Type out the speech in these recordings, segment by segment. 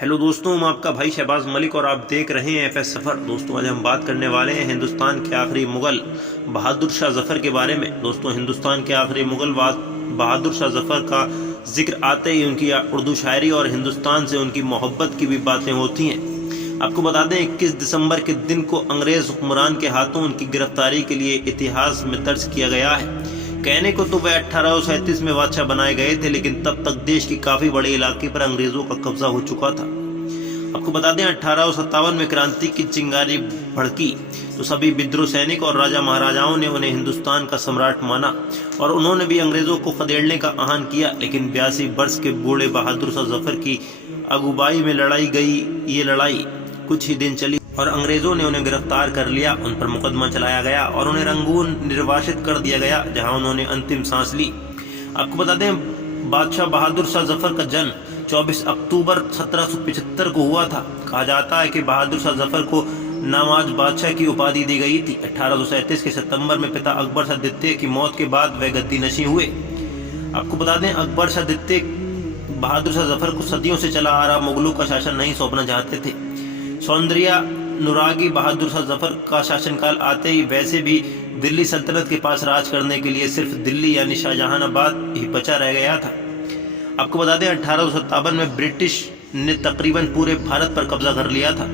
Hello दोस्तों, मैं आपका भाई शहबाज मलिक और आप देख रहे हैं एफएस सफ़र। दोस्तों, आज हम बात करने वाले हैं हिंदुस्तान के आखिरी मुगल बहादुर शाह जफ़र के बारे में। दोस्तों, हिंदुस्तान के आखिरी मुगल बहादुर शाह जफ़र का जिक्र आते ही उनकी उर्दू शायरी और हिंदुस्तान से उनकी मोहब्बत की भी बातें होती हैं। आपको बता दें, 21 दिसंबर के दिन को अंग्रेज़ हुक्मरान के हाथों उनकी गिरफ्तारी के लिए इतिहास में दर्ज किया गया है। कहने को तो वह 1837 में बादशाह बनाए गए थे, लेकिन तब तक देश की काफी बड़े इलाके पर अंग्रेजों का कब्जा हो चुका था। आपको बता दें, 1857 में क्रांति की चिंगारी भड़की तो सभी विद्रोह सैनिक और राजा महाराजाओं ने उन्हें हिंदुस्तान का सम्राट माना और उन्होंने भी अंग्रेजों को खदेड़ने का आह्वान किया। लेकिन 82 वर्ष के बूढ़े बहादुर शाह जफर की अगुवाई में लड़ाई गई। ये लड़ाई कुछ ही दिन चली और अंग्रेजों ने उन्हें गिरफ्तार कर लिया। उन पर मुकदमा चलाया गया और उन्हें रंगून निर्वासित कर दिया गया, जहां उन्होंने अंतिम सांस ली। आपको बता दें, बादशाह बहादुर शाह जफर का जन्म 24 अक्टूबर 1775 को हुआ था। कहा जाता है कि बहादुर शाह जफर को नामाज बादशाह की उपाधि दी गई थी। 1837 के सितंबर में पिता अकबर शाह द्वितीय की मौत के बाद वह गद्दी नशीं हुए। आपको बता दें, अकबर शाह द्वितीय बहादुर शाह जफर को सदियों से चला आ रहा मुगलों का शासन नहीं सौंपना चाहते थे। सौंदर्या नुरागी बहादुर शाह जफर का शासनकाल आते ही वैसे भी दिल्ली सल्तनत के पास राज करने के लिए सिर्फ दिल्ली यानी शाहजहानाबाद ही बचा रह गया था। आपको बता दें, 1857 में ब्रिटिश ने तकरीबन पूरे भारत पर कब्जा कर लिया था।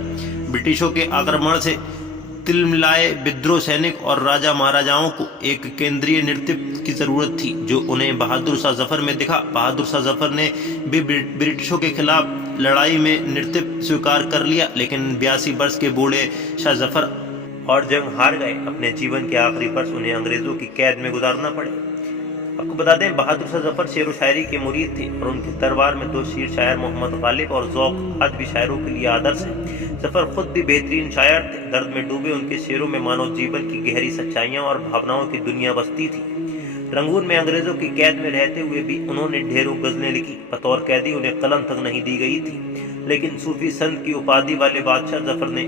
ब्रिटिशों के आक्रमण से तिलमिलाए विद्रोह सैनिक और राजा महाराजाओं को एक केंद्रीय नेतृत्व की जरूरत थी, जो उन्हें बहादुर शाह जफर में दिखा। बहादुर शाह जफर ने भी ब्रिटिशों के खिलाफ लड़ाई में नेतृत्व स्वीकार कर लिया, लेकिन 82 वर्ष के बूढ़े शाह जफर और जंग हार गए। अपने जीवन के आखिरी वर्ष उन्हें अंग्रेजों की कैद में गुजारना पड़े। आपको बता दें, बहादुर शाह जफर शेर व शायरी के मुरीद थे और उनके दरबार में दो शीर शायर मोहम्मद गालिब और ज़ौक़ आज भी शायरों के लिए आदर्श है। जफर खुद भी बेहतरीन शायर थे। दर्द में डूबे उनके शेरों में मानव जीवन की गहरी सच्चाइयां और भावनाओं की दुनिया बसती थी। रंगून में अंग्रेजों की कैद में रहते हुए भी उन्होंने ढेरों गजलें लिखी। बतौर कैदी उन्हें कलम तक नहीं दी गई थी, लेकिन सूफी संत की उपाधि वाले बादशाह जफर ने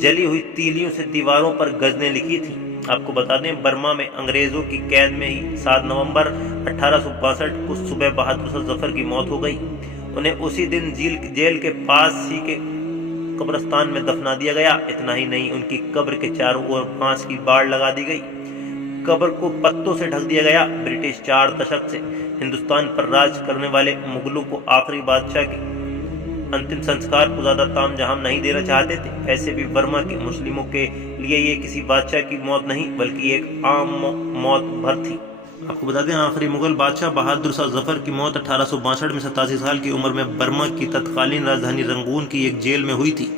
जली हुई तीलियों से दीवारों पर गजलें लिखी थी। आपको बता दें, बर्मा में अंग्रेजों की कैद में ही 7 नवंबर 1862 को सुबह बहादुर शाह जफर की मौत हो गई। उन्हें उसी दिन जेल के पास ही के कब्रिस्तान में दफना दिया गया। इतना ही नहीं, उनकी कब्र के चारों ओर बांस की बाड़ लगा दी गई। कब्र को पत्तों से ढक दिया गया। ब्रिटिश 4 दशक से हिंदुस्तान पर राज करने वाले मुगलों को आखिरी बादशाह के अंतिम संस्कार को ज्यादा तामझाम नहीं देना चाहते थे। वैसे भी बर्मा के मुस्लिमों के लिए ये किसी बादशाह की मौत नहीं, बल्कि एक आम मौत भर थी। आपको बता दें, आखिरी मुगल बादशाह बहादुर शाह जफर की मौत 1862 में 87 साल की उम्र में बर्मा की तत्कालीन राजधानी रंगून की एक जेल में हुई थी।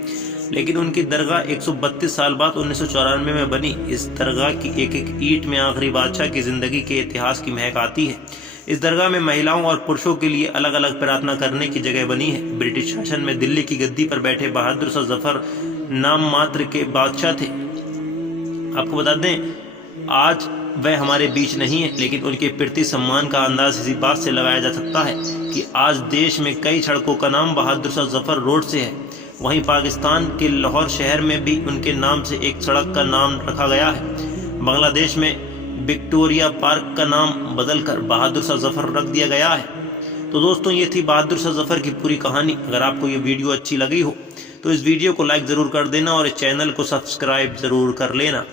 लेकिन उनकी दरगाह 132 साल बाद 1994 में बनी। इस दरगाह की एक एक ईंट में आखिरी बादशाह की जिंदगी के इतिहास की महक आती है। इस दरगाह में महिलाओं और पुरुषों के लिए अलग अलग प्रार्थना करने की जगह बनी है। ब्रिटिश शासन में दिल्ली की गद्दी पर बैठे बहादुर शाह जफर नाम मात्र के बादशाह थे। आपको बता दें, आज वह हमारे बीच नहीं है, लेकिन उनके प्रति सम्मान का अंदाज इसी बात से लगाया जा सकता है कि आज देश में कई सड़कों का नाम बहादुर शाह जफर रोड से है। वहीं पाकिस्तान के लाहौर शहर में भी उनके नाम से एक सड़क का नाम रखा गया है। बांग्लादेश में विक्टोरिया पार्क का नाम बदलकर बहादुर शाह जफर रख दिया गया है। तो दोस्तों, ये थी बहादुर शाह जफर की पूरी कहानी। अगर आपको ये वीडियो अच्छी लगी हो तो इस वीडियो को लाइक ज़रूर कर देना और इस चैनल को सब्सक्राइब ज़रूर कर लेना।